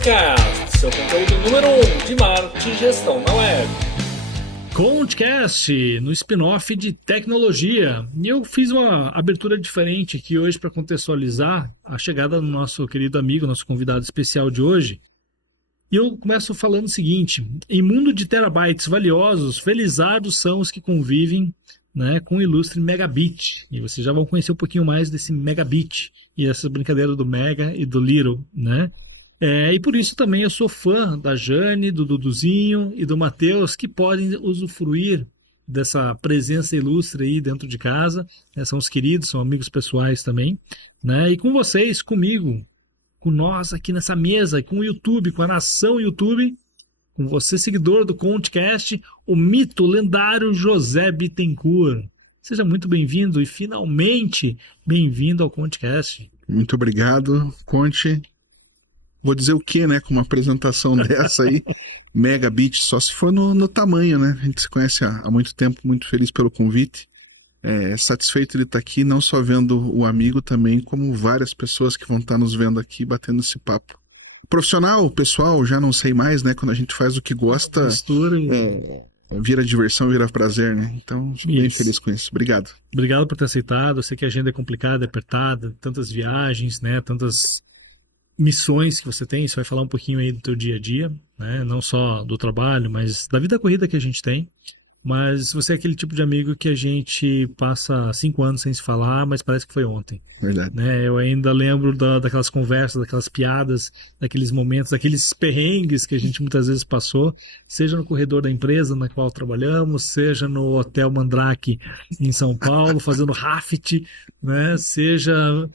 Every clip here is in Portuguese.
Coachcast, seu conteúdo número 1 de marketing e gestão na web. Coachcast, no spin-off de tecnologia. E eu fiz uma abertura diferente aqui hoje para contextualizar a chegada do nosso querido amigo, nosso convidado especial de hoje. E eu começo falando o seguinte: em mundo de terabytes valiosos, felizardos são os que convivem, né, com o ilustre Megabit. E vocês já vão conhecer um pouquinho mais desse Megabit e essa brincadeira do Mega e do Little, né? E por isso também eu sou fã da Jane, do Duduzinho e do Matheus, que podem usufruir dessa presença ilustre aí dentro de casa, né? São os queridos, são amigos pessoais também, né? E com vocês, comigo, com nós aqui nessa mesa, com o YouTube, com a nação YouTube, com você, seguidor do Coachcast, o mito lendário José Bittencourt. Seja muito bem-vindo e finalmente bem-vindo ao Coachcast. Muito obrigado, Conte. Vou dizer o que, né, com uma apresentação dessa aí, Megabit, só se for no tamanho, né? A gente se conhece há muito tempo, muito feliz pelo convite. Satisfeito de estar aqui, não só vendo o amigo também, como várias pessoas que vão estar nos vendo aqui, batendo esse papo. Profissional, pessoal, já não sei mais, né? Quando a gente faz o que gosta, vira diversão, vira prazer, né? Então, bem feliz com isso. Obrigado. Obrigado por ter aceitado. Eu sei que a agenda é complicada, é apertada, tantas viagens, né? Tantas missões que você tem. Você vai falar um pouquinho aí do teu dia a dia, né? Não só do trabalho, mas da vida corrida que a gente tem. Mas você é aquele tipo de amigo que a gente passa 5 anos sem se falar, mas parece que foi ontem. Verdade. Né? Eu ainda lembro daquelas conversas, daquelas piadas, daqueles momentos, daqueles perrengues que a gente muitas vezes passou, seja no corredor da empresa na qual trabalhamos, seja no Hotel Mandrake em São Paulo, fazendo raft, né? Seja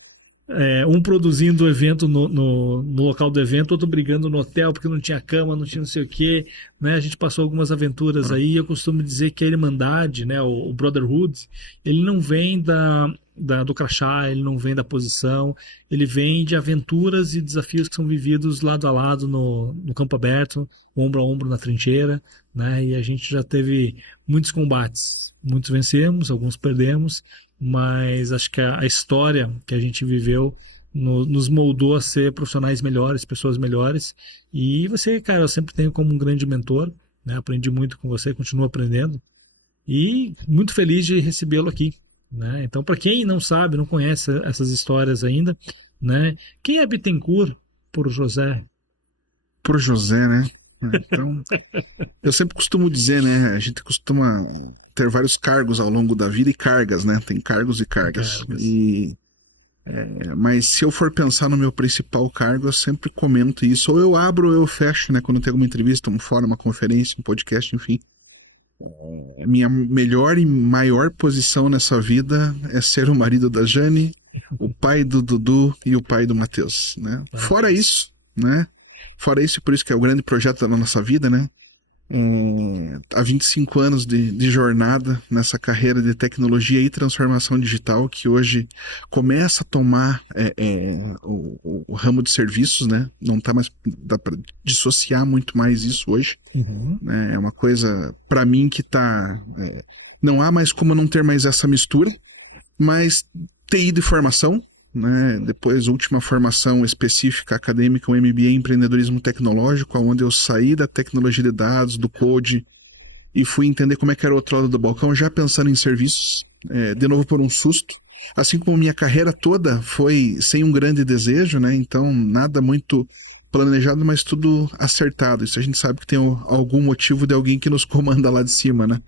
um produzindo o evento no local do evento, outro brigando no hotel porque não tinha cama, não tinha não sei o quê, né? A gente passou algumas aventuras aí. Eu costumo dizer que a Irmandade, né, o Brotherhood, ele não vem do crachá, ele não vem da posição, ele vem de aventuras e desafios que são vividos lado a lado no campo aberto, ombro a ombro na trincheira, né? E a gente já teve muitos combates, muitos vencemos, alguns perdemos, mas acho que a história que a gente viveu nos moldou a ser profissionais melhores, pessoas melhores. E você, cara, eu sempre tenho como um grande mentor, né? Aprendi muito com você, continuo aprendendo e muito feliz de recebê-lo aqui, né? Então, para quem não sabe, não conhece essas histórias ainda, né? Quem é Bittencourt por José? Por José, né? Então, eu sempre costumo dizer, né? A gente costuma ter vários cargos ao longo da vida e cargas, né? Tem cargos e cargas. Mas se eu for pensar no meu principal cargo, eu sempre comento isso. Ou eu abro ou eu fecho, né? Quando tem alguma entrevista, um fórum, uma conferência, um podcast, enfim. A minha melhor e maior posição nessa vida é ser o marido da Jane, o pai do Dudu e o pai do Matheus, né? Fora isso, né? Fora isso, por isso que é o grande projeto da nossa vida, né? Há 25 anos de jornada nessa carreira de tecnologia e transformação digital, que hoje começa a tomar o ramo de serviços, né? Não tá mais, dá para dissociar muito mais isso hoje. Né? É uma coisa, para mim, que tá... não há mais como não ter mais essa mistura, mas TI de formação, né? Depois, última formação específica acadêmica, um MBA em empreendedorismo tecnológico, onde eu saí da tecnologia de dados, do code, e fui entender como é que era o outro lado do balcão, já pensando em serviços, de novo por um susto. Assim como minha carreira toda foi sem um grande desejo, né? Então nada muito planejado, mas tudo acertado. Isso a gente sabe que tem algum motivo de alguém que nos comanda lá de cima, né?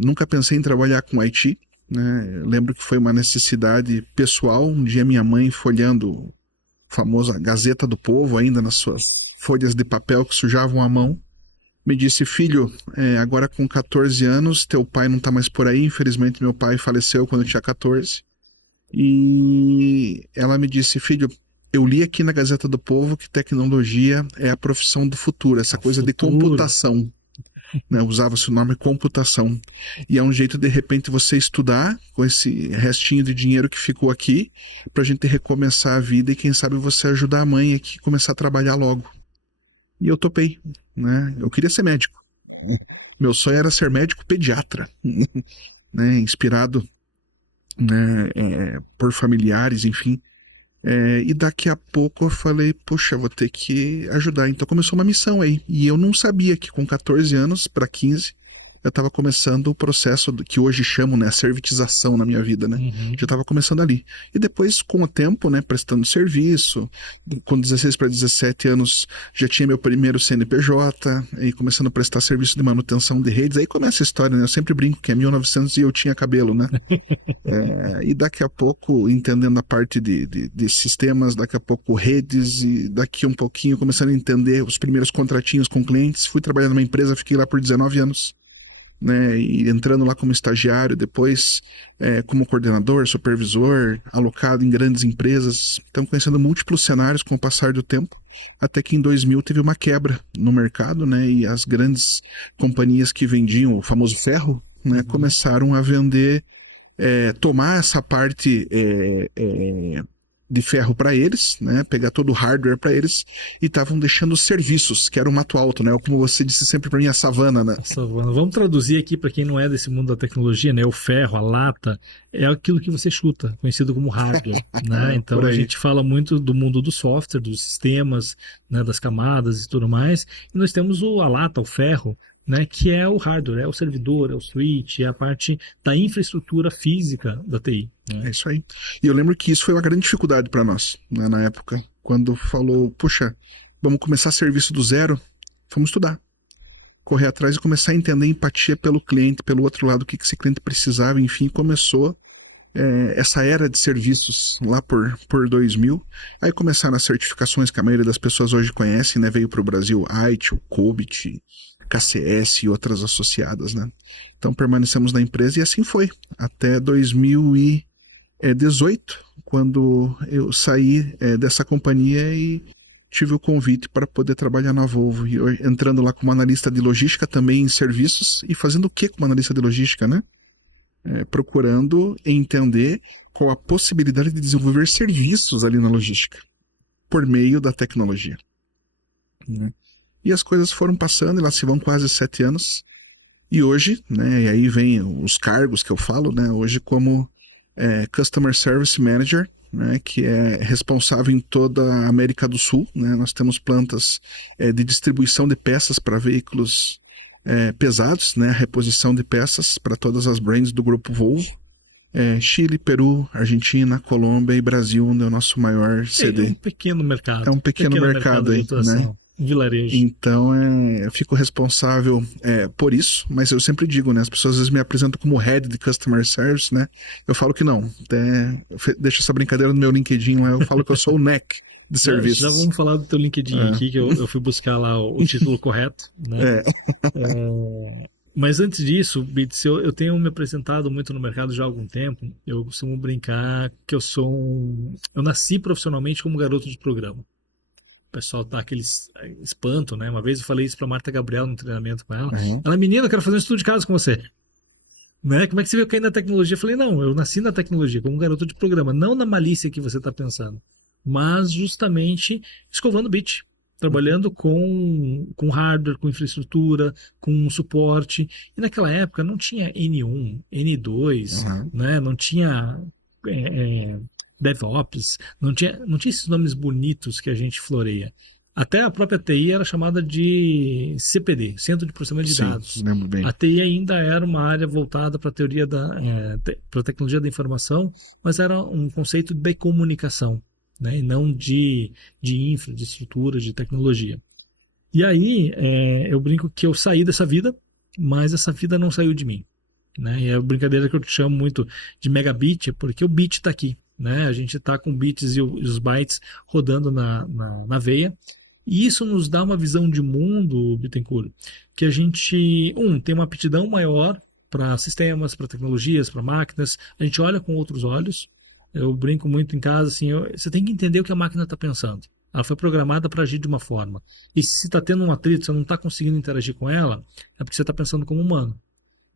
Nunca pensei em trabalhar com IT. Né? Eu lembro que foi uma necessidade pessoal. Um dia minha mãe, folheando o famoso Gazeta do Povo, ainda nas suas folhas de papel que sujavam a mão, me disse: filho, agora com 14 anos, teu pai não está mais por aí. Infelizmente meu pai faleceu quando eu tinha 14. E ela me disse: filho, eu li aqui na Gazeta do Povo que tecnologia é a profissão do futuro, essa coisa de computação. Né, usava-se o nome computação. E é um jeito, de repente, você estudar com esse restinho de dinheiro que ficou aqui, pra gente recomeçar a vida e, quem sabe, você ajudar a mãe aqui a começar a trabalhar logo. E eu topei, né? Eu queria ser médico. Meu sonho era ser médico pediatra, né? Inspirado, né, por familiares, enfim. E daqui a pouco eu falei, poxa, vou ter que ajudar. Então começou uma missão aí. E eu não sabia que com 14 anos para 15 eu estava começando o processo que hoje chamam, né, a servitização na minha vida, né? Já Uhum. estava começando ali. E depois, com o tempo, né, prestando serviço, com 16 para 17 anos já tinha meu primeiro CNPJ, e começando a prestar serviço de manutenção de redes. Aí começa a história, né? Eu sempre brinco que é 1900 e eu tinha cabelo, né? E daqui a pouco, entendendo a parte de sistemas, daqui a pouco redes, e daqui um pouquinho começando a entender os primeiros contratinhos com clientes. Fui trabalhar numa empresa, fiquei lá por 19 anos, né? E entrando lá como estagiário, depois como coordenador, supervisor, alocado em grandes empresas. Então, conhecendo múltiplos cenários com o passar do tempo, até que em 2000 teve uma quebra no mercado, né? E as grandes companhias que vendiam o famoso ferro, né, Uhum. começaram a vender, tomar essa parte de ferro para eles, né, pegar todo o hardware para eles, e estavam deixando os serviços, que era o mato alto, né, como você disse sempre para mim, a savana, né. Nossa, vamos traduzir aqui para quem não é desse mundo da tecnologia, né? O ferro, a lata, é aquilo que você chuta, conhecido como hardware, né? Então Por a aí. gente fala muito do mundo do software, dos sistemas, né? Das camadas e tudo mais. E nós temos a lata, o ferro, né? Que é o hardware, é o servidor, é o switch, é a parte da infraestrutura física da TI, É né? isso aí. E eu lembro que isso foi uma grande dificuldade para nós, né, na época, quando falou, puxa, vamos começar serviço do zero, vamos estudar, correr atrás e começar a entender empatia pelo cliente, pelo outro lado, o que esse cliente precisava, enfim, começou essa era de serviços lá por 2000. Aí começaram as certificações que a maioria das pessoas hoje conhecem, né? Veio para o Brasil ITIL, COBIT, KCS e outras associadas, né? Então permanecemos na empresa e assim foi, até 2018, quando eu saí dessa companhia e tive o convite para poder trabalhar na Volvo. E eu, entrando lá como analista de logística também em serviços, e fazendo o que como analista de logística, né? Procurando entender qual a possibilidade de desenvolver serviços ali na logística, por meio da tecnologia, né? E as coisas foram passando, e lá se vão quase 7 anos. E hoje, né, e aí vem os cargos que eu falo, né, hoje como Customer Service Manager, né, que é responsável em toda a América do Sul, né, nós temos plantas de distribuição de peças para veículos pesados, né, reposição de peças para todas as brands do grupo Volvo. Chile, Peru, Argentina, Colômbia e Brasil, onde é o nosso maior É um CD. É um pequeno pequeno mercado mercado de aí, né? atuação, um vilarejo. Então, eu fico responsável por isso, mas eu sempre digo, né? As pessoas às vezes me apresentam como head de Customer Service, né? Eu falo que não. Deixa essa brincadeira no meu LinkedIn lá, eu falo que eu sou o NEC de Já serviços. vamos falar do teu LinkedIn aqui, que eu fui buscar lá o título correto, né? É, Mas antes disso, Bits, eu tenho me apresentado muito no mercado já há algum tempo. Eu costumo brincar que eu nasci profissionalmente como garoto de programa. O pessoal tá aquele espanto, né? Uma vez eu falei isso pra Marta Gabriel no treinamento com ela. uhum, Ela, menina, eu quero fazer um estudo de caso com você. Né? Como é que você veio cair na tecnologia? Eu falei, não, eu nasci na tecnologia como garoto de programa, não na malícia que você está pensando, mas justamente escovando bit, trabalhando com hardware, com infraestrutura, com suporte. E naquela época não tinha N1, N2, uhum. né? Não tinha é, DevOps, não tinha esses nomes bonitos que a gente floreia. Até a própria TI era chamada de CPD, Centro de Processamento de Sim, Dados. lembro A bem. TI ainda era uma área voltada para a teoria para a tecnologia da informação, mas era um conceito de comunicação, né? E não de infra, de estrutura, de tecnologia. E aí eu brinco que eu saí dessa vida, mas essa vida não saiu de mim, né? E é a brincadeira que eu chamo muito de megabit, porque o bit está aqui, né? A gente está com bits e os bytes rodando na veia, e isso nos dá uma visão de mundo, Bittencourt, que a gente, tem uma aptidão maior para sistemas, para tecnologias, para máquinas, a gente olha com outros olhos. Eu brinco muito em casa, assim, você tem que entender o que a máquina está pensando. Ela foi programada para agir de uma forma. E se está tendo um atrito, você não está conseguindo interagir com ela, é porque você está pensando como humano.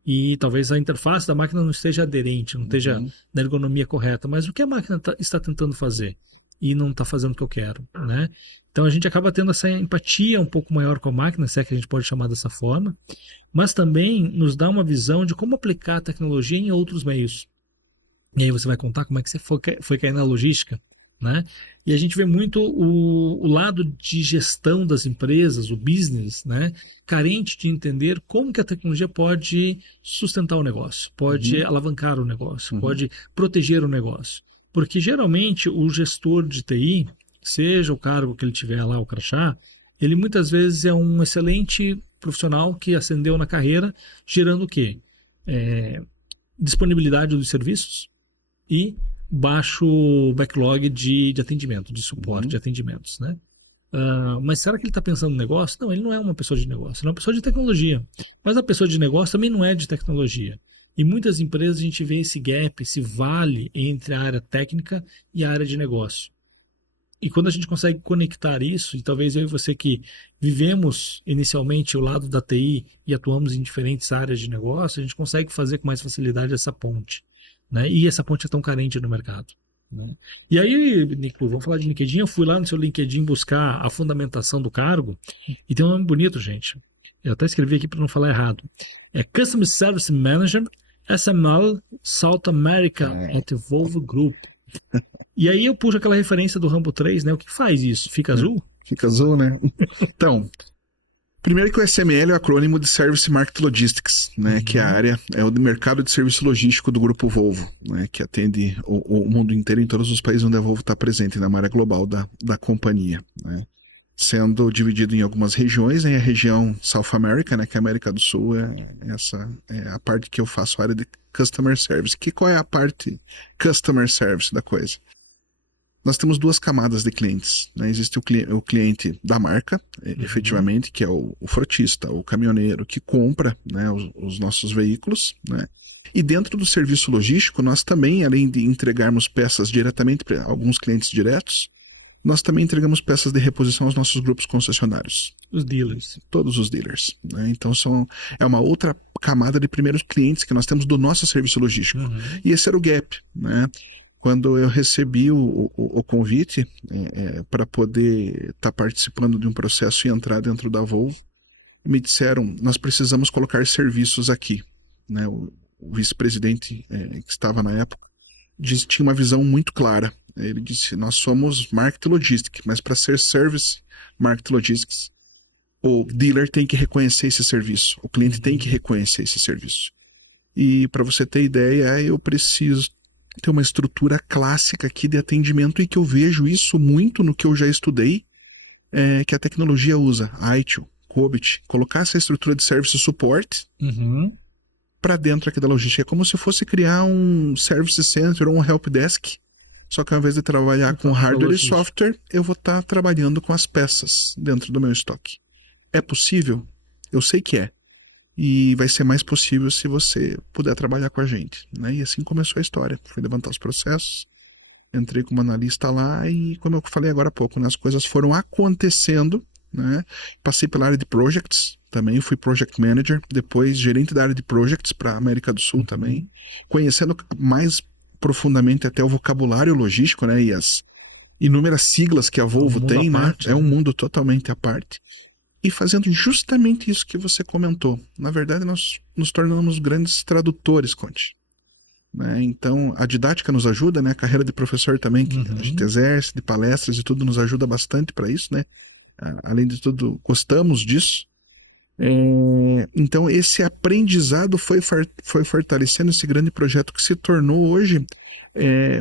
E talvez a interface da máquina não esteja aderente, não esteja Uhum. na ergonomia correta, mas o que a máquina está tentando fazer e não está fazendo o que eu quero, né? Então a gente acaba tendo essa empatia um pouco maior com a máquina, se é que a gente pode chamar dessa forma, mas também nos dá uma visão de como aplicar a tecnologia em outros meios. E aí você vai contar como é que você foi cair na logística, né? E a gente vê muito o lado de gestão das empresas, o business, né? Carente de entender como que a tecnologia pode sustentar o negócio, pode alavancar o negócio, pode proteger o negócio. Porque geralmente o gestor de TI, seja o cargo que ele tiver lá, o crachá, ele muitas vezes é um excelente profissional que ascendeu na carreira, gerando o quê? Disponibilidade dos serviços e baixo backlog de atendimento, de suporte, de atendimentos, né? Mas será que ele está pensando no negócio? Não, ele não é uma pessoa de negócio, ele é uma pessoa de tecnologia. Mas a pessoa de negócio também não é de tecnologia. E muitas empresas a gente vê esse gap, esse vale entre a área técnica e a área de negócio. E quando a gente consegue conectar isso, e talvez eu e você que vivemos inicialmente o lado da TI e atuamos em diferentes áreas de negócio, a gente consegue fazer com mais facilidade essa ponte, né? E essa ponte é tão carente no mercado, né? E aí, Nico, vamos falar de LinkedIn. Eu fui lá no seu LinkedIn buscar a fundamentação do cargo e tem um nome bonito, gente. Eu até escrevi aqui para não falar errado. É Customer Service Manager SML South America at Volvo Group. E aí eu puxo aquela referência do Rambo 3, né? O que faz isso? Fica azul? Fica azul, né? Então, primeiro que o SML é o acrônimo de Service Market Logistics, né? Que é a área, é o mercado de serviço logístico do grupo Volvo, né? Que atende o mundo inteiro em todos os países onde a Volvo está presente, na área global da companhia, né? Sendo dividido em algumas regiões, né? A região South America, né? Que é a América do Sul, essa é a parte que eu faço, a área de Customer Service. Qual é a parte Customer Service da coisa? Nós temos duas camadas de clientes, né? Existe o cliente da marca, efetivamente, que é o frotista, o caminhoneiro, que compra, né, os nossos veículos, né? E dentro do serviço logístico, nós também, além de entregarmos peças diretamente para alguns clientes diretos, nós também entregamos peças de reposição aos nossos grupos concessionários. Os dealers. Todos os dealers, né? Então é uma outra camada de primeiros clientes que nós temos do nosso serviço logístico. E esse era o gap, né? Quando eu recebi o convite para poder estar participando de um processo e entrar dentro da Volvo, me disseram, nós precisamos colocar serviços aqui, né? O vice-presidente que estava na época tinha uma visão muito clara. Ele disse, nós somos Market Logistics, mas para ser Service Market Logistics, o dealer tem que reconhecer esse serviço, o cliente tem que reconhecer esse serviço. E para você ter ideia, eu preciso ter uma estrutura clássica aqui de atendimento e que eu vejo isso muito no que eu já estudei, que a tecnologia usa, ITIL, COBIT, colocar essa estrutura de Service Support para dentro aqui da logística. É como se fosse criar um Service Center ou um Help Desk, só que ao invés de trabalhar com hardware e software, eu vou estar trabalhando com as peças dentro do meu estoque. É possível? Eu sei que é. E vai ser mais possível se você puder trabalhar com a gente, né? E assim começou a história. Fui levantar os processos, entrei como analista lá e, como eu falei agora há pouco, né, as coisas foram acontecendo, né? Passei pela área de projects também, fui project manager, depois gerente da área de projects para a América do Sul também, conhecendo mais profundamente até o vocabulário logístico, né? E as inúmeras siglas que a Volvo tem, né? É um mundo totalmente à parte. E fazendo justamente isso que você comentou. Na verdade, nós nos tornamos grandes tradutores, Conte. Né? Então, a didática nos ajuda, né? A carreira de professor também, que a gente exerce, de palestras e tudo, nos ajuda bastante para isso, né? Além de tudo, gostamos disso. Então, esse aprendizado foi fortalecendo esse grande projeto que se tornou hoje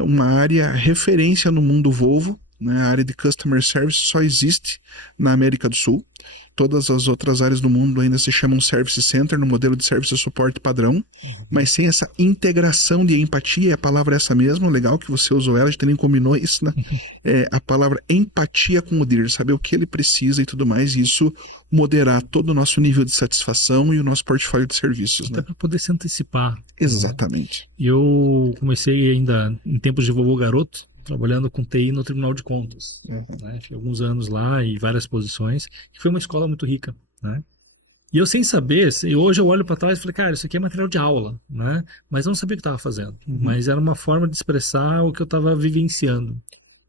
uma área referência no mundo Volvo, né? A área de Customer Service só existe na América do Sul. Todas as outras áreas do mundo ainda se chamam Service Center, no modelo de Service Support padrão, mas sem essa integração de empatia, a palavra é essa mesma, legal que você usou ela, a gente nem combinou isso, né? A palavra empatia com o dealer, saber o que ele precisa e tudo mais, e isso moderar todo o nosso nível de satisfação e o nosso portfólio de serviços, até né? para poder se antecipar. Exatamente. E eu comecei ainda em tempos de vovô garoto, trabalhando com TI no Tribunal de Contas, né? Fiquei alguns anos lá e várias posições, que foi uma escola muito rica, né? E eu sem saber, hoje eu olho para trás e falei, cara, isso aqui é material de aula, né? Mas eu não sabia o que estava fazendo, mas era uma forma de expressar o que eu estava vivenciando.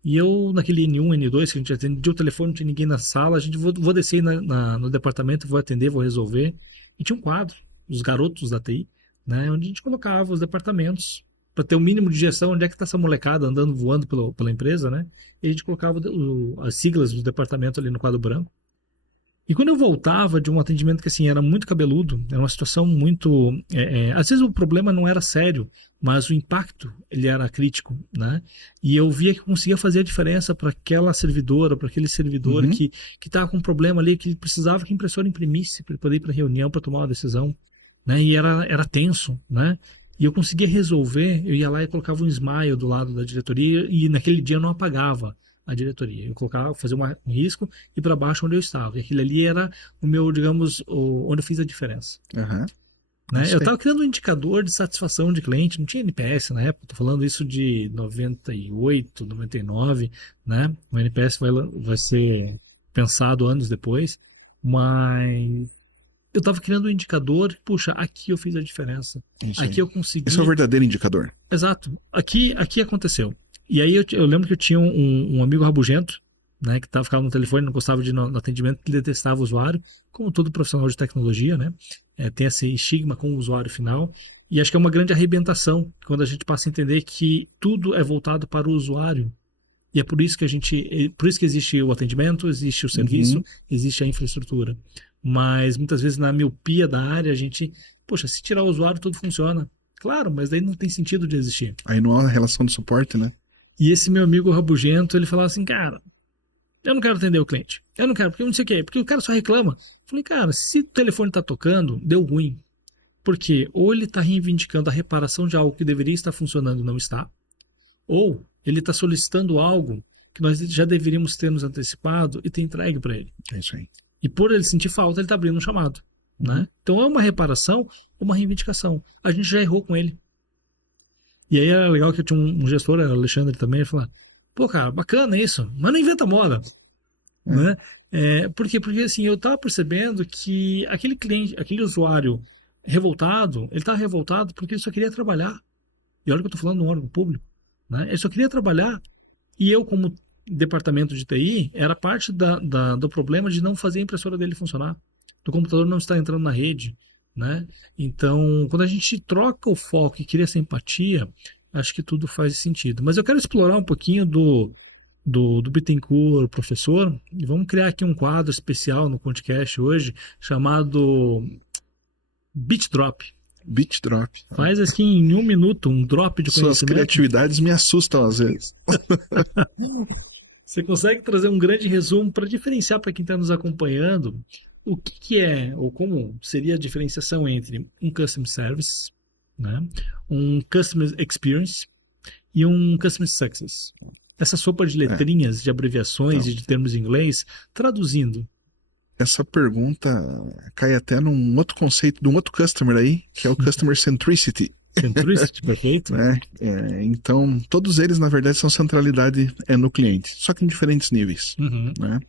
E eu, naquele N1, N2, que a gente atendia o telefone, não tinha ninguém na sala, a gente vou descer no departamento, vou atender, vou resolver. E tinha um quadro, os garotos da TI, né? Onde a gente colocava os departamentos para ter o mínimo de gestão, onde é que está essa molecada andando, voando pela empresa, né? E a gente colocava as siglas do departamento ali no quadro branco. E quando eu voltava de um atendimento que assim era muito cabeludo, era uma situação muito... às vezes o problema não era sério, mas o impacto ele era crítico, né? E eu via que conseguia fazer a diferença para aquela servidora, para aquele servidor que estava com um problema ali, que precisava que a impressora imprimisse para poder ir para a reunião, para tomar uma decisão, né? E era tenso, né? E eu conseguia resolver, eu ia lá e colocava um smile do lado da diretoria e naquele dia eu não apagava a diretoria. Eu colocava, fazia um risco e para baixo onde eu estava. E aquilo ali era o meu, digamos, onde eu fiz a diferença. Né? Eu estava criando um indicador de satisfação de cliente, não tinha NPS na época, estou falando isso de 98, 99, né? O NPS vai ser pensado anos depois, mas eu estava criando um indicador, puxa, aqui eu fiz a diferença. Aqui eu consegui... Esse é o verdadeiro indicador. Exato. Aqui aconteceu. E aí eu lembro que eu tinha um amigo rabugento, né, que ficava no telefone, não gostava de ir no atendimento, que detestava o usuário, como todo profissional de tecnologia, né? Tem esse estigma com o usuário final. E acho que é uma grande arrebentação quando a gente passa a entender que tudo é voltado para o usuário. E é por isso que por isso que existe o atendimento, existe o serviço, existe a infraestrutura. Mas muitas vezes na miopia da área a gente, poxa, se tirar o usuário tudo funciona. Claro, mas daí não tem sentido de existir. Aí não há relação de suporte, né? E esse meu amigo rabugento, ele falava assim, cara, eu não quero atender o cliente. Eu não quero, porque eu não sei o quê, porque o cara só reclama. Eu falei, cara, se o telefone tá tocando, deu ruim. Porque ou ele tá reivindicando a reparação de algo que deveria estar funcionando e não está, ou ele tá solicitando algo que nós já deveríamos ter nos antecipado e ter entregue para ele. É isso aí. E por ele sentir falta, ele tá abrindo um chamado. Né? Então é uma reparação ou uma reivindicação. A gente já errou com ele. E aí era legal que eu tinha um gestor, era o Alexandre também, ele falou, pô, cara, bacana isso, mas não inventa moda. Né? Por quê? Porque assim, eu estava percebendo que aquele cliente, aquele usuário revoltado, ele estava revoltado porque ele só queria trabalhar. E olha que eu estou falando no órgão público. Né? Ele só queria trabalhar. E eu, como departamento de TI, era parte do problema de não fazer a impressora dele funcionar. Do computador não estar entrando na rede. Né? Então, quando a gente troca o foco e cria essa empatia, acho que tudo faz sentido. Mas eu quero explorar um pouquinho do Bittencourt, professor, e vamos criar aqui um quadro especial no podcast hoje, chamado Bit Drop. Bit Drop. Faz assim em 1 minuto, um drop de conhecimento. Suas criatividades me assustam às vezes. Você consegue trazer um grande resumo para diferenciar para quem está nos acompanhando o que é, ou como seria a diferenciação entre um Customer Service, né, um Customer Experience e um Customer Success. Essa sopa de letrinhas, de abreviações e de termos em inglês, traduzindo. Essa pergunta cai até num outro conceito, de um outro customer aí, que é o Customer Centricity. Centricity, perfeito. Né? Então, todos eles, na verdade, são centralidade no cliente, só que em diferentes níveis. Né?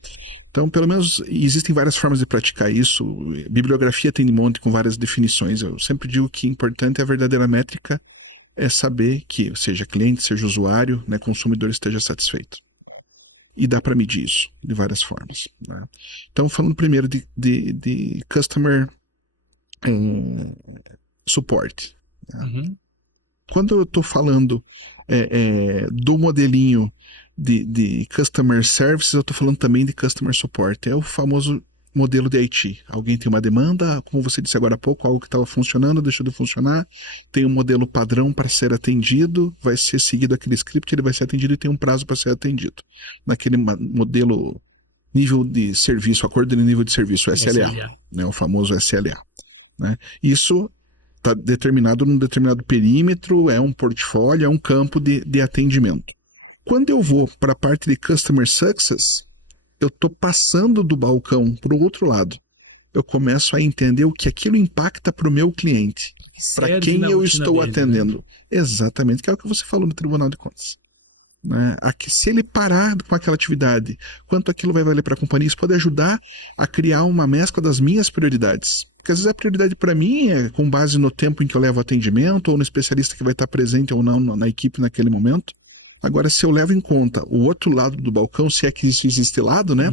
Então, pelo menos, existem várias formas de praticar isso. Bibliografia tem de monte com várias definições. Eu sempre digo que importante é a verdadeira métrica, é saber que, seja cliente, seja usuário, né, consumidor esteja satisfeito. E dá para medir isso de várias formas. Né? Então, falando primeiro de Customer Support. Né? Quando eu estou falando do modelinho de Customer Services, eu estou falando também de Customer Support. É o famoso modelo de IT. Alguém tem uma demanda, como você disse agora há pouco, algo que estava funcionando, deixou de funcionar, tem um modelo padrão para ser atendido, vai ser seguido aquele script, ele vai ser atendido e tem um prazo para ser atendido. Naquele modelo nível de serviço, acordo de nível de serviço, SLA. Né, o famoso SLA. Né? Isso está determinado num determinado perímetro, é um portfólio, é um campo de atendimento. Quando eu vou para a parte de Customer Success, eu estou passando do balcão para o outro lado. Eu começo a entender o que aquilo impacta para o meu cliente. Para quem eu estou atendendo. Né? Exatamente, que é o que você falou no Tribunal de Contas. Né? Se ele parar com aquela atividade, quanto aquilo vai valer para a companhia, isso pode ajudar a criar uma mescla das minhas prioridades. Porque às vezes a prioridade para mim é com base no tempo em que eu levo atendimento, ou no especialista que vai estar presente ou não na equipe naquele momento. Agora, se eu levo em conta o outro lado do balcão, se é que isso existe lado, né?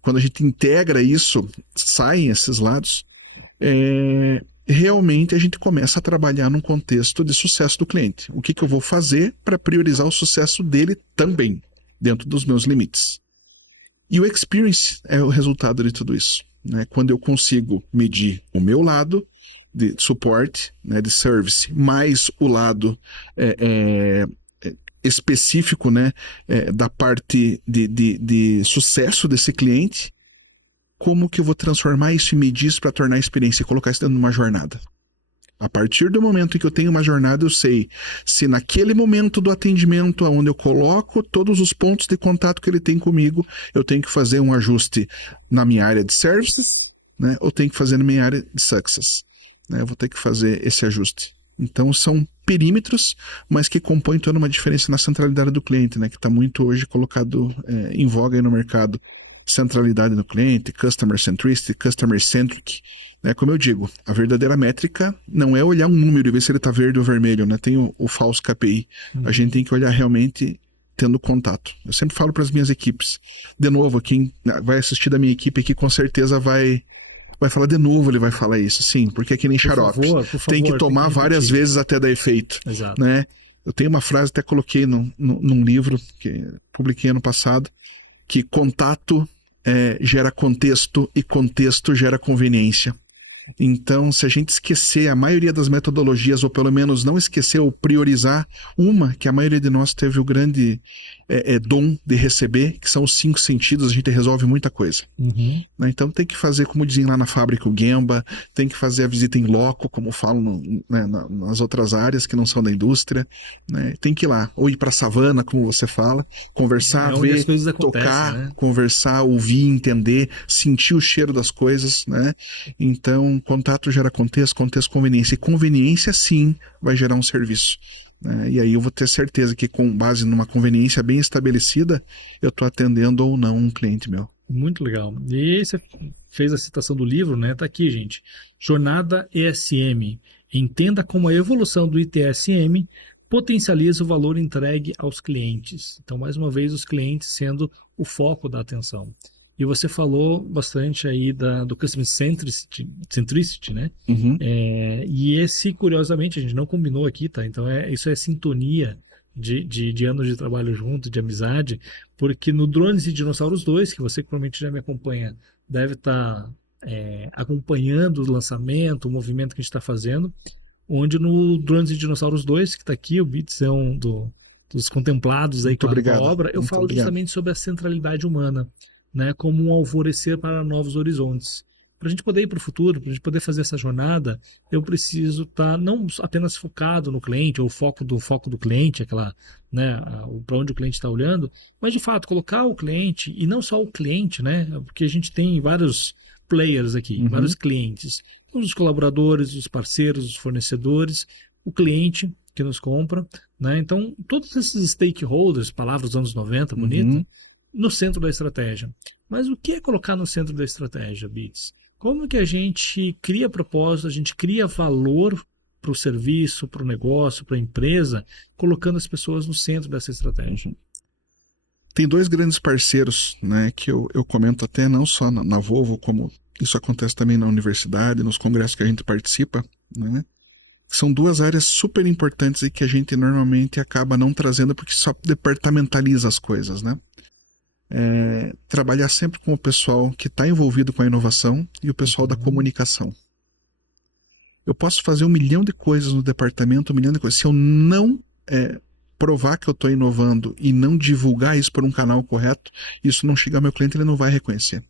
Quando a gente integra isso, saem esses lados, realmente a gente começa a trabalhar num contexto de sucesso do cliente. O que eu vou fazer para priorizar o sucesso dele também, dentro dos meus limites. E o experience é o resultado de tudo isso, né? Quando eu consigo medir o meu lado de suporte, né, de service, mais o lado específico, né, da parte de sucesso desse cliente, como que eu vou transformar isso e medir isso para tornar a experiência e colocar isso dentro de uma jornada. A partir do momento em que eu tenho uma jornada, eu sei se naquele momento do atendimento, onde eu coloco todos os pontos de contato que ele tem comigo, eu tenho que fazer um ajuste na minha área de services, né, ou tenho que fazer na minha área de success. Né, eu vou ter que fazer esse ajuste. Então são perímetros, mas que compõem toda uma diferença na centralidade do cliente, né, que está muito hoje colocado em voga aí no mercado. Centralidade do cliente, customer centricity, customer centric, né? Como eu digo, a verdadeira métrica não é olhar um número e ver se ele está verde ou vermelho, né? Tem o falso KPI. A gente tem que olhar realmente tendo contato. Eu sempre falo para as minhas equipes. De novo, quem vai assistir da minha equipe aqui com certeza vai falar de novo, ele vai falar isso, sim, porque é que nem xarope. Por favor, tem que tomar várias vezes até dar efeito. Exato. Né? Eu tenho uma frase, até coloquei num livro que publiquei ano passado, que contato gera contexto e contexto gera conveniência. Então, se a gente esquecer a maioria das metodologias, ou pelo menos não esquecer ou priorizar uma que a maioria de nós teve o grande dom de receber, que são os 5 sentidos, a gente resolve muita coisa. Uhum. Né? Então tem que fazer, como dizem lá na fábrica, o Gemba, tem que fazer a visita em loco, como falam nas outras áreas que não são da indústria. Né? Tem que ir lá, ou ir para a savana, como você fala, conversar, onde ver, as coisas acontecem, tocar, né? conversar, ouvir, entender, sentir o cheiro das coisas. Né? Então, contato gera contexto, contexto conveniência. E conveniência, sim, vai gerar um serviço. E aí eu vou ter certeza que, com base numa conveniência bem estabelecida, eu estou atendendo ou não um cliente meu. Muito legal. E você fez a citação do livro, né? Tá aqui, gente. Jornada ESM. Entenda como a evolução do ITSM potencializa o valor entregue aos clientes. Então, mais uma vez, os clientes sendo o foco da atenção. E você falou bastante aí do Customer Centricity, né? Uhum. E esse, curiosamente, a gente não combinou aqui, tá? Então, isso é sintonia de anos de trabalho junto, de amizade, porque no Drones e Dinossauros 2, que você que provavelmente já me acompanha, deve estar acompanhando o lançamento, o movimento que a gente está fazendo, onde no Drones e Dinossauros 2, que está aqui, o Beats é um dos contemplados aí com a obra, eu falo justamente sobre a centralidade humana, né, como um alvorecer para novos horizontes. Para a gente poder ir para o futuro, para a gente poder fazer essa jornada, eu preciso estar não apenas focado no cliente, ou foco do cliente, aquela, né, para onde o cliente está olhando, mas de fato colocar o cliente, e não só o cliente, né, porque a gente tem vários players aqui, vários clientes, os colaboradores, os parceiros, os fornecedores, o cliente que nos compra, né, então todos esses stakeholders, palavras dos anos 90, bonita, no centro da estratégia. Mas o que é colocar no centro da estratégia, Beats? Como que a gente cria propósito, a gente cria valor para o serviço, para o negócio, para a empresa, colocando as pessoas no centro dessa estratégia? Tem 2 grandes parceiros, né, que eu comento até não só na Volvo, como isso acontece também na universidade, nos congressos que a gente participa, né? São 2 áreas super importantes e que a gente normalmente acaba não trazendo porque só departamentaliza as coisas, né? Trabalhar sempre com o pessoal que está envolvido com a inovação e o pessoal da comunicação. Eu posso fazer 1 milhão de coisas no departamento, 1 milhão de coisas. Se eu não provar que eu estou inovando e não divulgar isso por um canal correto, isso não chegar ao meu cliente, ele não vai reconhecer.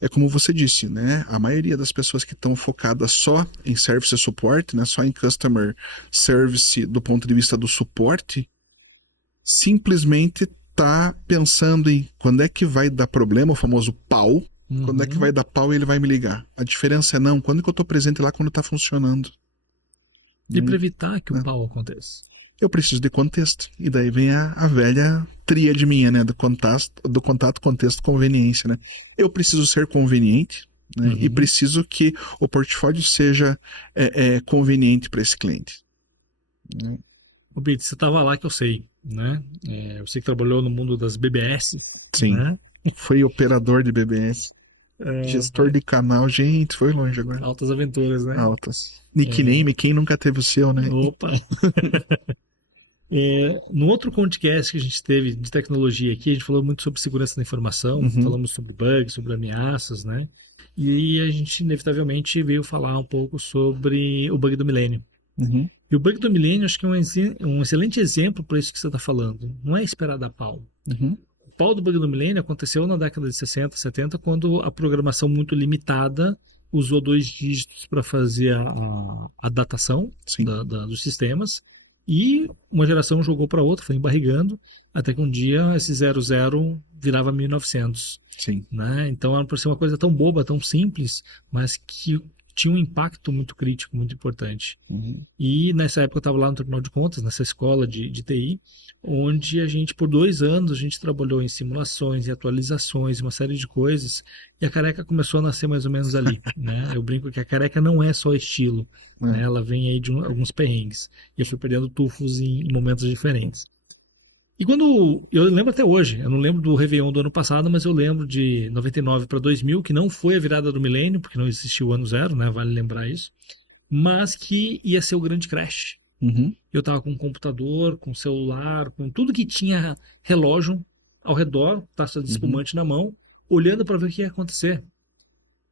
É como você disse, né? A maioria das pessoas que estão focadas só em service support, né? Só em customer service do ponto de vista do suporte, simplesmente tá pensando em quando é que vai dar problema, o famoso pau, quando é que vai dar pau e ele vai me ligar. A diferença é não, quando que eu tô presente lá quando tá funcionando. E para evitar que o pau aconteça? Eu preciso de contexto. E daí vem a velha tríade minha, né? Do contato, contexto, conveniência, né? Eu preciso ser conveniente, né? E preciso que o portfólio seja conveniente para esse cliente. Né? Ô, Beats, você estava lá que eu sei, né? Eu sei que trabalhou no mundo das BBS. Sim, né? Fui operador de BBS. Gestor de canal, gente, foi longe agora. Altas aventuras, né? Altas. Nickname, quem nunca teve o seu, né? Opa! No outro podcast que a gente teve de tecnologia aqui, a gente falou muito sobre segurança da informação, Uhum. falamos sobre bugs, sobre ameaças, né? E a gente inevitavelmente veio falar um pouco sobre o bug do milênio. Uhum. E o bug do milênio acho que é um excelente exemplo para isso que você está falando. Não é esperar dar pau. Uhum. O pau do bug do milênio aconteceu na década de 60, 70, quando a programação muito limitada usou 2 dígitos para fazer a datação Sim. dos sistemas. E uma geração jogou para outra, foi embarrigando, até que um dia esse 00 virava 1900. Sim. Né? Então era por ser uma coisa tão boba, tão simples, mas que tinha um impacto muito crítico, muito importante. Uhum. E nessa época eu estava lá no Tribunal de Contas, nessa escola de TI, onde a gente, por 2 anos, a gente trabalhou em simulações, em atualizações, uma série de coisas, e a careca começou a nascer mais ou menos ali. Né? Eu brinco que a careca não é só estilo, né? Ela vem aí de alguns perrengues, e eu fui perdendo tufos em momentos diferentes. E quando, eu lembro até hoje, eu não lembro do Réveillon do ano passado, mas eu lembro de 99 para 2000, que não foi a virada do milênio, porque não existiu o ano zero, né? Vale lembrar isso, mas que ia ser o grande crash. Uhum. Eu estava com um computador, com celular, com tudo que tinha relógio ao redor, taça de espumante na mão, olhando para ver o que ia acontecer.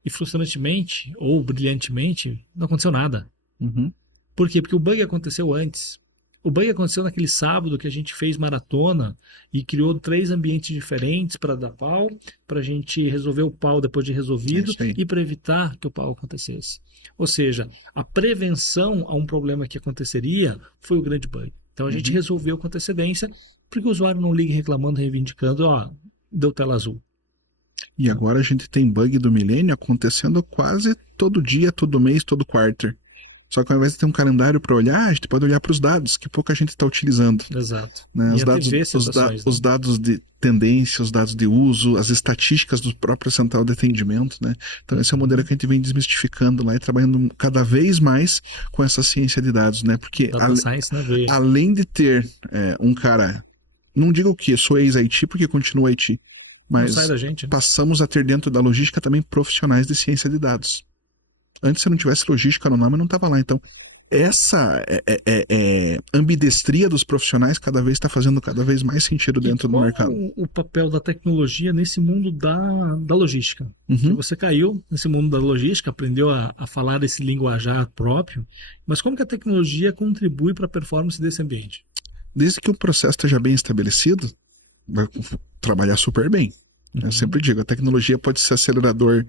E frustrantemente, ou brilhantemente, não aconteceu nada. Uhum. Por quê? Porque o bug aconteceu antes. O bug aconteceu naquele sábado que a gente fez maratona e criou 3 ambientes diferentes para dar pau, para a gente resolver o pau depois de resolvido e para evitar que o pau acontecesse. Ou seja, a prevenção a um problema que aconteceria foi o grande bug. Então a gente resolveu com antecedência, porque o usuário não liga reclamando, reivindicando, ó, deu tela azul. E agora a gente tem bug do milênio acontecendo quase todo dia, todo mês, todo quarter. Só que ao invés de ter um calendário para olhar, a gente pode olhar para os dados, que pouca gente está utilizando. Exato. Né? Os os dados de tendência, os dados de uso, as estatísticas do próprio central de atendimento. Né? Então esse é o modelo que a gente vem desmistificando lá e trabalhando cada vez mais com essa ciência de dados. Né? Porque além de ter um cara, não digo que sou ex-IT porque continuo IT, mas sai da gente, né? Passamos a ter dentro da logística também profissionais de ciência de dados. Antes, se não tivesse logística no nome, não estava lá. Então, essa ambidestria dos profissionais cada vez está fazendo cada vez mais sentido dentro do mercado. O papel da tecnologia nesse mundo da logística? Uhum. Você caiu nesse mundo da logística, aprendeu a falar esse linguajar próprio, mas como que a tecnologia contribui para a performance desse ambiente? Desde que o processo esteja bem estabelecido, vai trabalhar super bem. Eu sempre digo, a tecnologia pode ser acelerador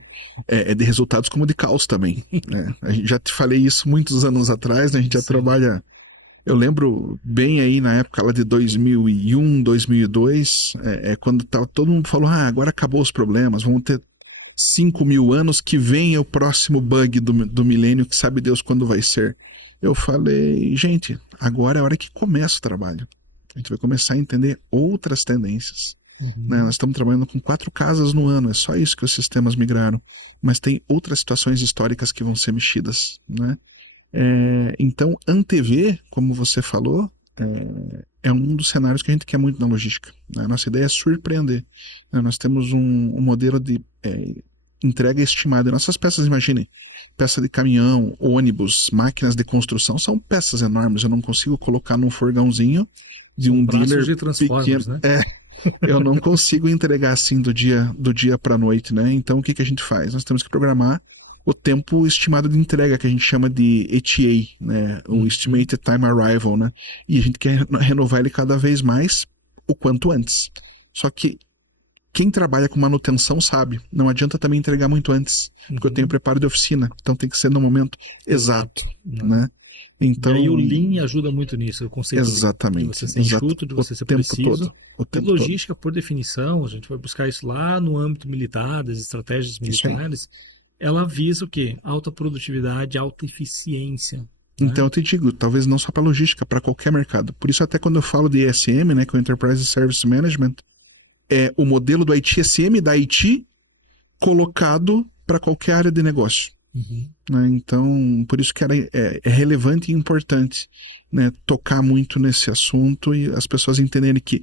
de resultados como de caos também. Né? A gente já te falei isso muitos anos atrás, né? A gente já trabalha... Eu lembro bem aí na época lá de 2001, 2002, quando todo mundo falou, agora acabou os problemas, vamos ter 5.000 anos que vem o próximo bug do milênio, que sabe Deus quando vai ser. Eu falei, gente, agora é a hora que começa o trabalho. A gente vai começar a entender outras tendências. Né? Nós estamos trabalhando com 4 casas no ano, é só isso que os sistemas migraram, mas tem outras situações históricas que vão ser mexidas, né? Então antever, como você falou, é um dos cenários que a gente quer muito na logística, né? A nossa ideia é surpreender, né? Nós temos um modelo de entrega estimada. Nossas peças, imagine, peça de caminhão, ônibus, máquinas de construção, são peças enormes, eu não consigo colocar num furgãozinho de um dealer de pequeno, né? Eu não consigo entregar assim do dia para a noite, né? Então o que a gente faz? Nós temos que programar o tempo estimado de entrega, que a gente chama de ETA, né? O Estimated Time Arrival, né? E a gente quer renovar ele cada vez mais o quanto antes. Só que quem trabalha com manutenção sabe, não adianta também entregar muito antes, porque eu tenho preparo de oficina, então tem que ser no momento exato, né? Então, e aí o Lean ajuda muito nisso, o conceito exatamente, de você ser enxuto, de você ser preciso. A logística, por definição, a gente vai buscar isso lá no âmbito militar, das estratégias militares, ela visa o quê? Alta produtividade, alta eficiência. Então eu te digo, talvez não só para logística, para qualquer mercado. Por isso até quando eu falo de ESM, né, que é o Enterprise Service Management, é o modelo do ITSM da IT colocado para qualquer área de negócio. Né? Então, por isso que é relevante e importante. né, tocar muito nesse assunto e as pessoas entenderem que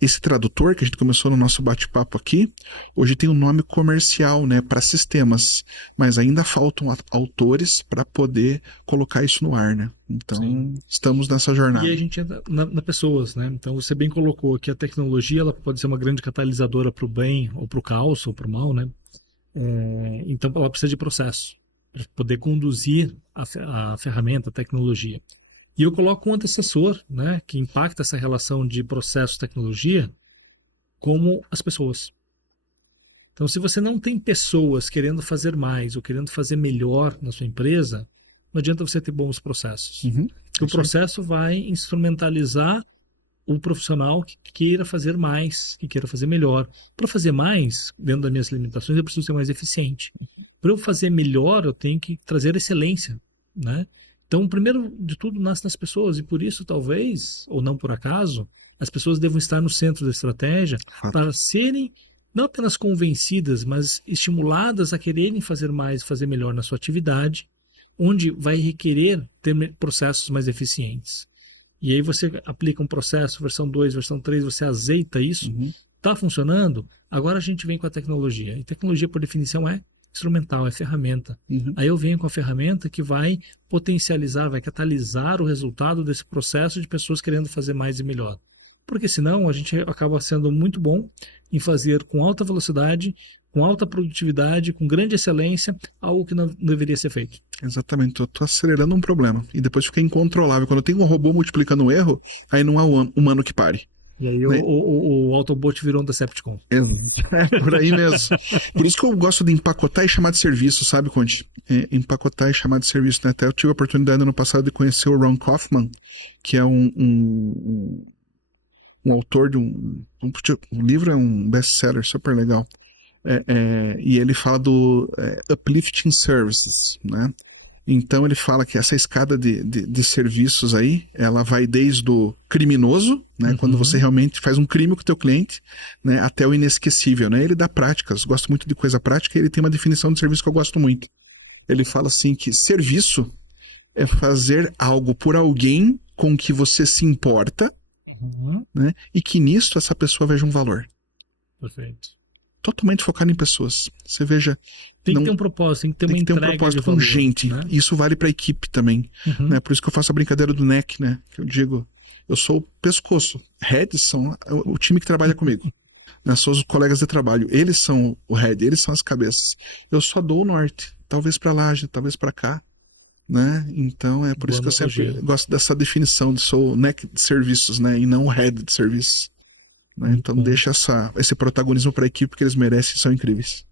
esse tradutor que a gente começou no nosso bate-papo aqui, hoje tem um nome comercial, né, para sistemas, mas ainda faltam autores para poder colocar isso no ar, né? Então, Sim. estamos nessa jornada. E a gente entra na pessoas, né? Então você bem colocou que a tecnologia ela pode ser uma grande catalisadora para o bem ou para o caos ou para o mal, né? Então ela precisa de processo para poder conduzir a ferramenta, a tecnologia. E eu coloco um antecessor, né, que impacta essa relação de processo-tecnologia, como as pessoas. Então, se você não tem pessoas querendo fazer mais ou querendo fazer melhor na sua empresa, não adianta você ter bons processos. Uhum. Porque o processo vai instrumentalizar o profissional que queira fazer mais, que queira fazer melhor. Para fazer mais, dentro das minhas limitações, eu preciso ser mais eficiente. Para eu fazer melhor, eu tenho que trazer excelência, né? Então, primeiro de tudo, nasce nas pessoas, e por isso, talvez, ou não por acaso, as pessoas devam estar no centro da estratégia para serem não apenas convencidas, mas estimuladas a quererem fazer mais, fazer melhor na sua atividade, onde vai requerer ter processos mais eficientes. E aí você aplica um processo, versão 2, versão 3, você azeita isso, está funcionando, agora a gente vem com a tecnologia. E tecnologia, por definição, é instrumental, é ferramenta. Aí eu venho com a ferramenta que vai potencializar, vai catalisar o resultado desse processo de pessoas querendo fazer mais e melhor. Porque senão a gente acaba sendo muito bom em fazer com alta velocidade, com alta produtividade, com grande excelência, algo que não deveria ser feito. Exatamente, eu tô acelerando um problema e depois fica incontrolável. Quando eu tenho um robô multiplicando um erro, aí não há um humano que pare. E aí o Autobot virou um Decepticon. É por aí mesmo. Por isso que eu gosto de empacotar e chamar de serviço, sabe, Conte? Empacotar e chamar de serviço, né? Até eu tive a oportunidade no passado de conhecer o Ron Kaufman, que é um autor de um livro, é um best-seller super legal. E ele fala do uplifting services, né? Então ele fala que essa escada de serviços aí, ela vai desde o criminoso, né, quando você realmente faz um crime com o teu cliente, né, até o inesquecível, né? Ele dá práticas, gosto muito de coisa prática, e ele tem uma definição de serviço que eu gosto muito. Ele fala assim que serviço é fazer algo por alguém com que você se importa, né, e que nisso essa pessoa veja um valor. Perfeito. Totalmente focado em pessoas. Você veja... Tem que ter um propósito, tem que ter uma entrega de valor. Tem que ter um propósito com gente. Né? Isso vale para a equipe também. Né? Por isso que eu faço a brincadeira do neck, né? Que eu digo, eu sou o pescoço. Heads são o time que trabalha comigo. Né? São os colegas de trabalho. Eles são o head, eles são as cabeças. Eu só dou o norte. Talvez para lá, talvez para cá. Né? Então é por isso que eu sempre gosto dessa definição de sou neck de serviços, né? E não head de serviços. Né? Então deixa esse protagonismo para a equipe que eles merecem, são incríveis.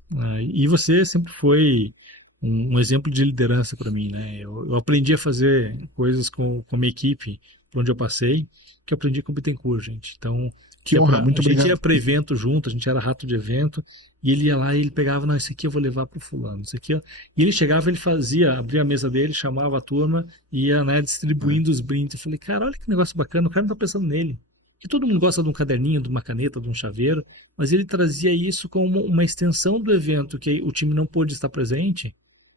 E você sempre foi um exemplo de liderança para mim, né? Eu aprendi a fazer coisas com a minha equipe, por onde eu passei, que eu aprendi com o Bittencourt, gente. Então, que honra, muito obrigado. A gente ia para evento junto, a gente era rato de evento, e ele ia lá e ele pegava, não, isso aqui eu vou levar pro fulano, isso aqui, ó. E ele chegava, ele abria a mesa dele, chamava a turma, e ia, né, distribuindo os brindes. Eu falei, cara, olha que negócio bacana, o cara não tá pensando nele. Que todo mundo gosta de um caderninho, de uma caneta, de um chaveiro, mas ele trazia isso como uma extensão do evento que o time não pôde estar presente,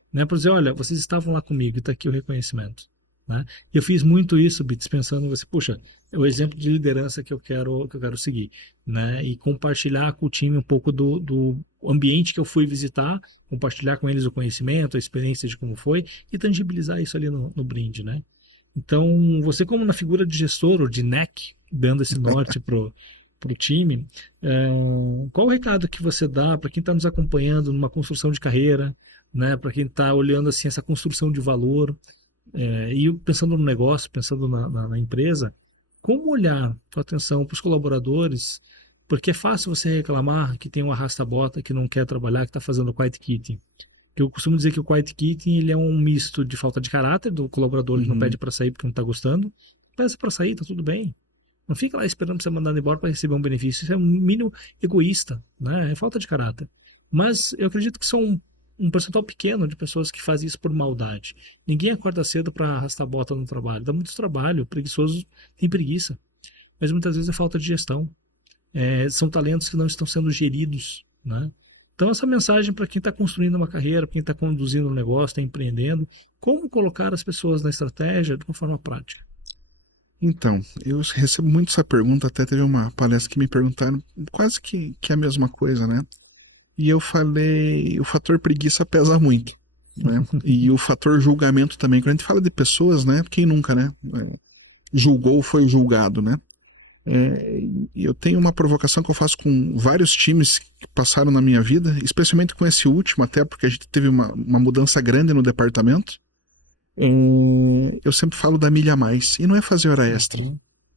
né? Para dizer, olha, vocês estavam lá comigo e está aqui o reconhecimento. Né? Eu fiz muito isso, Bits, pensando em você, puxa, é o exemplo de liderança que eu quero seguir, né? E compartilhar com o time um pouco do ambiente que eu fui visitar, compartilhar com eles o conhecimento, a experiência de como foi e tangibilizar isso ali no brinde, né? Então, você como na figura de gestor ou de NEC, dando esse norte pro time, qual o recado que você dá para quem está nos acompanhando numa construção de carreira, né, para quem está olhando assim essa construção de valor, e pensando no negócio, pensando na empresa, como olhar com atenção para os colaboradores, porque é fácil você reclamar que tem um arrasta-bota que não quer trabalhar, que está fazendo quiet quitting. Eu costumo dizer que o quiet quitting ele é um misto de falta de caráter do colaborador que não pede para sair porque não está gostando. Peça para sair, tá tudo bem. Não fica lá esperando você mandar embora para receber um benefício. Isso é um mínimo egoísta, né? É falta de caráter. Mas eu acredito que são um percentual pequeno de pessoas que fazem isso por maldade. Ninguém acorda cedo para arrastar a bota no trabalho. Dá muito trabalho. Preguiçoso tem preguiça. Mas muitas vezes é falta de gestão. São talentos que não estão sendo geridos, né? Então, essa mensagem para quem está construindo uma carreira, para quem está conduzindo um negócio, está empreendendo, como colocar as pessoas na estratégia de uma forma prática? Então, eu recebo muito essa pergunta, até teve uma palestra que me perguntaram quase que a mesma coisa, né? E eu falei, o fator preguiça pesa muito, né? E o fator julgamento também. Quando a gente fala de pessoas, né? Quem nunca, né? Julgou, foi julgado, né? E eu tenho uma provocação que eu faço com vários times que passaram na minha vida, especialmente com esse último, até porque a gente teve uma mudança grande no departamento. Eu sempre falo da milha a mais, e não é fazer hora extra,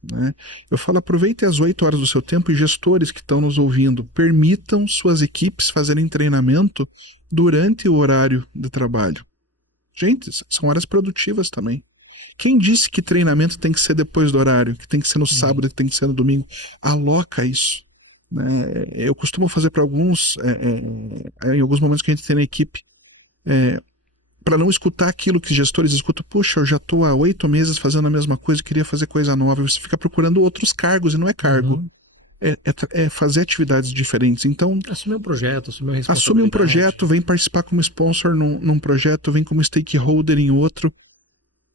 né? Eu falo, aproveite as 8 horas do seu tempo, e gestores que estão nos ouvindo, permitam suas equipes fazerem treinamento durante o horário de trabalho. Gente, são horas produtivas também. Quem disse que treinamento tem que ser depois do horário, que tem que ser no sábado, que tem que ser no domingo? Aloca isso, né? Eu costumo fazer para alguns, em alguns momentos que a gente tem na equipe, para não escutar aquilo que gestores escutam. Puxa, eu já estou há 8 meses fazendo a mesma coisa, queria fazer coisa nova. Você fica procurando outros cargos, e não é cargo. É fazer atividades diferentes. Então, Assumir um projeto, assumir uma assume responsabilidade. um projeto, vem participar como sponsor num projeto, vem como stakeholder em outro.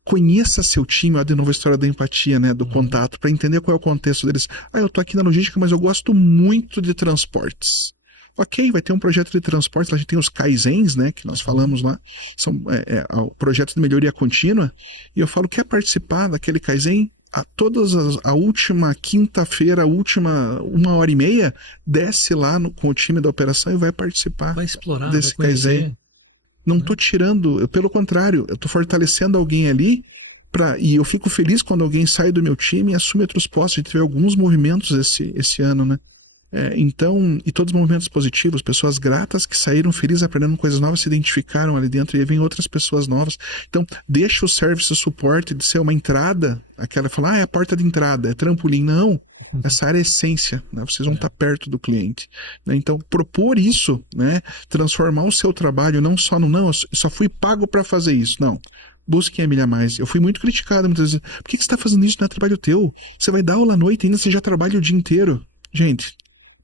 Conheça seu time, ó, de novo a história da empatia, né, do contato, para entender qual é o contexto deles. Eu tô aqui na logística, mas eu gosto muito de transportes. Ok, vai ter um projeto de transportes, a gente tem os Kaizens, né, que nós falamos lá, são projetos de melhoria contínua, e eu falo, quer participar daquele Kaizen? A última quinta-feira, a última 1h30, desce lá com o time da operação e vai participar Vai explorar, desse vai conhecer. Kaizen. Não estou tirando, pelo contrário, eu estou fortalecendo alguém ali, e eu fico feliz quando alguém sai do meu time e assume outros postos. A gente teve alguns movimentos esse ano, né? Então, e todos movimentos positivos, pessoas gratas que saíram felizes aprendendo coisas novas, se identificaram ali dentro, e aí vem outras pessoas novas. Então, deixa o service suporte de ser uma entrada, aquela falar, é a porta de entrada, é trampolim. Não, essa área é essência, né? Vocês vão estar perto do cliente, né? Então, propor isso, né? Transformar o seu trabalho não só no, não, eu só fui pago para fazer isso, não. Busquem a milha a mais. Eu fui muito criticado muitas vezes. Por que você está fazendo isso? Não é trabalho teu. Você vai dar aula à noite, ainda você já trabalha o dia inteiro. Gente,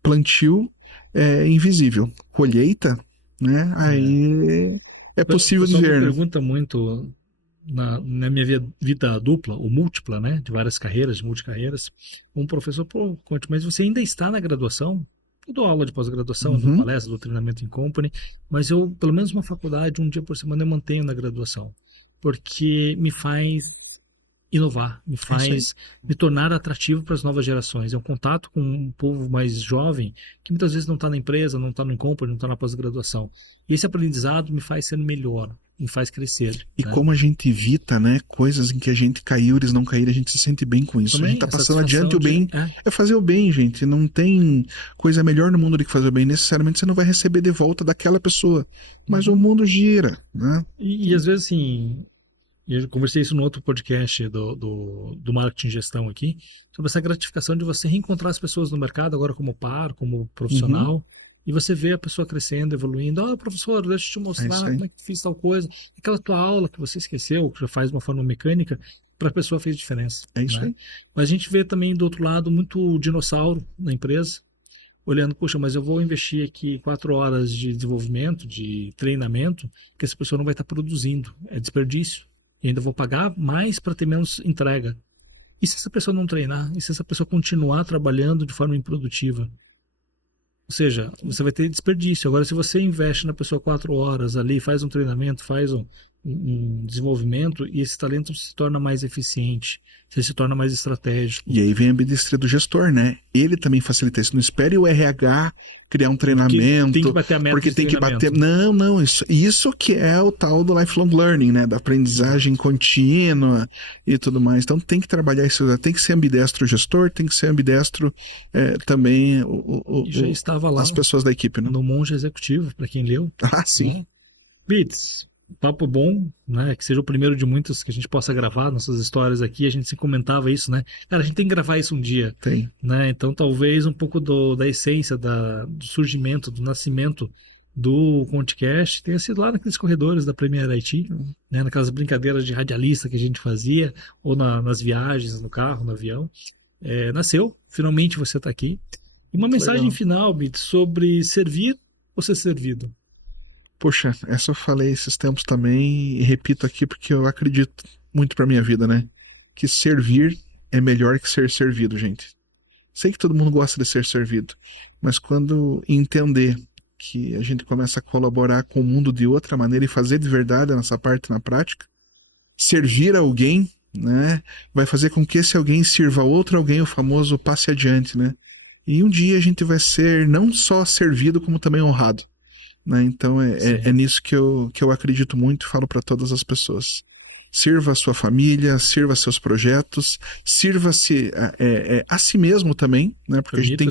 plantio é invisível. Colheita, né? Aí é possível de ver, me né? pergunta muito na minha vida dupla, ou múltipla, né? De várias carreiras, de multicarreiras. Um professor, pô, Conte, mas você ainda está na graduação? Eu dou aula de pós-graduação, dou palestra, dou treinamento em company, mas eu, pelo menos uma faculdade, um dia por semana, eu mantenho na graduação. Porque me faz inovar, me faz me tornar atrativo para as novas gerações. É um contato com um povo mais jovem que muitas vezes não está na empresa, não está no company, não está na pós-graduação. E esse aprendizado me faz ser melhor, me faz crescer. E né? como a gente evita, né, coisas em que a gente caiu, eles não caíram, a gente se sente bem com isso. Também, a gente tá a passando adiante o satisfação bem. É fazer o bem, gente. Não tem coisa melhor no mundo do que fazer o bem. Necessariamente você não vai receber de volta daquela pessoa. Mas o mundo gira, né? E às vezes, assim, eu conversei isso no outro podcast do Marketing e Gestão aqui, sobre essa gratificação de você reencontrar as pessoas no mercado, agora como par, como profissional, e você vê a pessoa crescendo, evoluindo. Professor, deixa eu te mostrar como é que fiz tal coisa. Aquela tua aula que você esqueceu, que já faz de uma forma mecânica, para a pessoa fez diferença. É isso aí. Mas a gente vê também, do outro lado, muito dinossauro na empresa, olhando, puxa, mas eu vou investir aqui 4 horas de desenvolvimento, de treinamento, que essa pessoa não vai estar produzindo. É desperdício. E ainda vou pagar mais para ter menos entrega. E se essa pessoa não treinar? E se essa pessoa continuar trabalhando de forma improdutiva? Ou seja, você vai ter desperdício. Agora, se você investe na pessoa 4 horas ali, faz um treinamento, faz um desenvolvimento, e esse talento se torna mais eficiente, se torna mais estratégico. E aí vem a ambidestria do gestor, né? Ele também facilita isso. Não espere o RH criar um treinamento. Tem que bater a meta porque tem que bater. Não, isso que é o tal do lifelong learning, né? Da aprendizagem contínua e tudo mais. Então tem que trabalhar isso. Tem que ser ambidestro o gestor, tem que ser ambidestro também já estava lá as pessoas da equipe, né? No Monge Executivo, para quem leu. Sim. Bits, papo bom, né? Que seja o primeiro de muitos que a gente possa gravar nossas histórias aqui. A gente se comentava isso, né? Cara, a gente tem que gravar isso um dia. Tem. Né? Então, talvez um pouco da essência, do surgimento, do nascimento do Contecast tenha sido lá naqueles corredores da Premier IT, né? Naquelas brincadeiras de radialista que a gente fazia, ou nas viagens, no carro, no avião. Nasceu, finalmente você está aqui. E uma mensagem final, Bits, sobre servir ou ser servido. Poxa, essa eu falei esses tempos também e repito aqui porque eu acredito muito pra minha vida, né? Que servir é melhor que ser servido, gente. Sei que todo mundo gosta de ser servido, mas quando entender que a gente começa a colaborar com o mundo de outra maneira e fazer de verdade a nossa parte na prática, servir alguém, né, vai fazer com que esse alguém sirva a outro alguém, o famoso passe adiante, né? E um dia a gente vai ser não só servido, como também honrado, né? Então é nisso que eu acredito muito e falo para todas as pessoas. Sirva a sua família, sirva seus projetos, sirva-se a si mesmo também, né? Porque a gente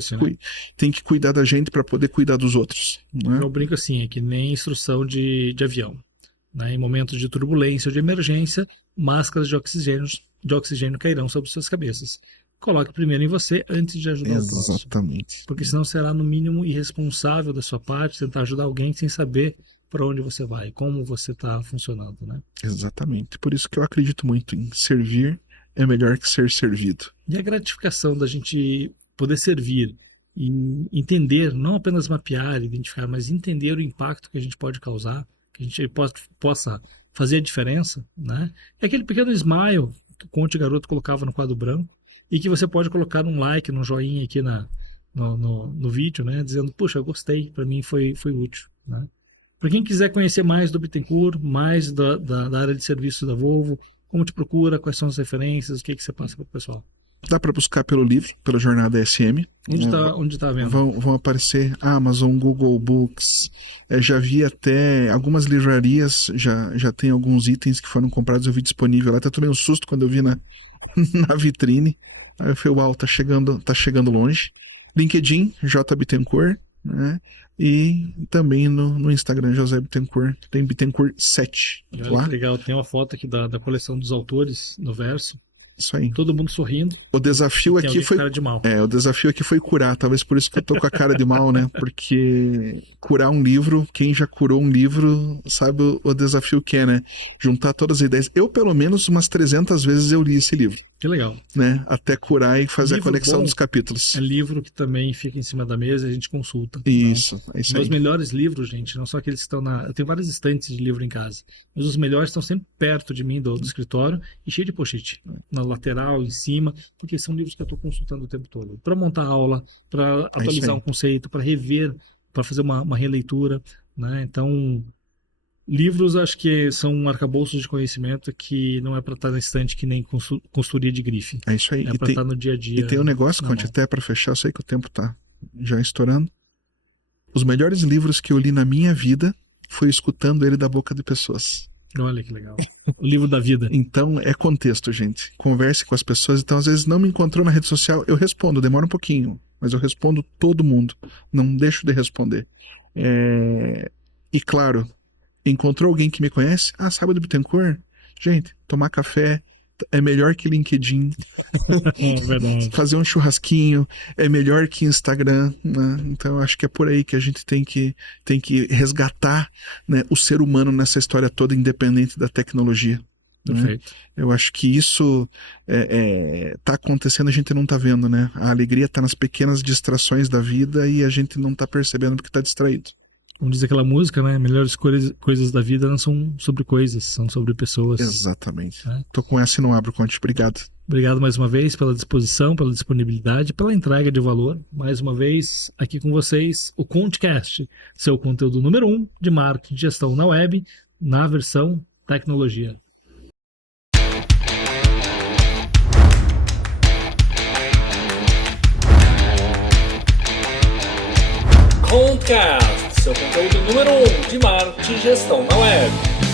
tem que cuidar da gente para poder cuidar dos outros, né? Eu brinco assim, é que nem instrução de avião, né? Em momentos de turbulência ou de emergência, máscaras de oxigênio cairão sobre suas cabeças. Coloque primeiro em você antes de ajudar o próximo. Exatamente. Porque senão será no mínimo irresponsável da sua parte tentar ajudar alguém sem saber para onde você vai, como você está funcionando, né? Exatamente. Por isso que eu acredito muito em servir é melhor que ser servido. E a gratificação da gente poder servir e entender, não apenas mapear, identificar, mas entender o impacto que a gente pode causar, que a gente possa fazer a diferença, né? É aquele pequeno smile que o Conte Garoto colocava no quadro branco e que você pode colocar num like, num joinha aqui no vídeo, né? Dizendo, puxa, eu gostei, para mim foi útil, né? Para quem quiser conhecer mais do Bittencourt, mais da área de serviços da Volvo, como te procura, quais são as referências, o que você passa para o pessoal? Dá para buscar pelo livro, pela Jornada SM. Onde tá vendo? Vão aparecer Amazon, Google Books. Já vi até algumas livrarias, já tem alguns itens que foram comprados, eu vi disponível lá. Até tomei um susto quando eu vi na vitrine. Aí eu falei, uau, tá chegando longe. LinkedIn, J. Bittencourt, né? E também no Instagram, José Bittencourt, tem Bittencourt 7. Olha lá. que legal, tem uma foto aqui da coleção dos autores no verso. Isso aí. Todo mundo sorrindo. O desafio aqui foi cara de mal. o desafio aqui foi curar, talvez por isso que eu tô com a cara de mal, né? Porque curar um livro, quem já curou um livro sabe o desafio que é, né? Juntar todas as ideias. Eu, pelo menos, umas 300 vezes eu li esse livro. Que legal. Né? Até curar e fazer Livro a conexão bom dos capítulos. É livro que também fica em cima da mesa e a gente consulta. Isso, então, é isso aí. aí. Os melhores livros, gente, não só aqueles que estão eu tenho várias estantes de livro em casa, mas os melhores estão sempre perto de mim, do escritório, e cheio de post-it. Na lateral, em cima, porque são livros que eu estou consultando o tempo todo. Para montar aula, para atualizar um conceito, para rever, para fazer uma releitura, né? Então, livros acho que são arcabouços de conhecimento que não é para estar na estante que nem consultoria de grife. É isso aí. É para estar no dia a dia. E tem um negócio, Conte, até para fechar, eu sei que o tempo tá já estourando. Os melhores livros que eu li na minha vida foi escutando ele da boca de pessoas. Olha que legal. O livro da vida. Então é contexto, gente. Converse com as pessoas. Então, às vezes, não me encontrou na rede social, eu respondo, demora um pouquinho, mas eu respondo todo mundo. Não deixo de responder. E claro, encontrou alguém que me conhece? Sabe do Bittencourt? Gente, tomar café é melhor que LinkedIn. Verdade. Fazer um churrasquinho é melhor que Instagram, né? Então acho que é por aí que a gente tem que resgatar, né, o ser humano nessa história toda, independente da tecnologia. Perfeito. Né? Eu acho que isso tá acontecendo, a gente não tá vendo, né? A alegria tá nas pequenas distrações da vida e a gente não tá percebendo porque tá distraído. Como diz aquela música, né? Melhores coisas da vida não são sobre coisas, são sobre pessoas. Exatamente. Tô com essa e não abro, Conte. Obrigado. Obrigado mais uma vez pela disposição, pela disponibilidade, pela entrega de valor. Mais uma vez, aqui com vocês, o ConteCast, seu conteúdo número 1 de marketing e gestão na web, na versão tecnologia. ConteCast, seu conteúdo número 1 de marketing e gestão na web.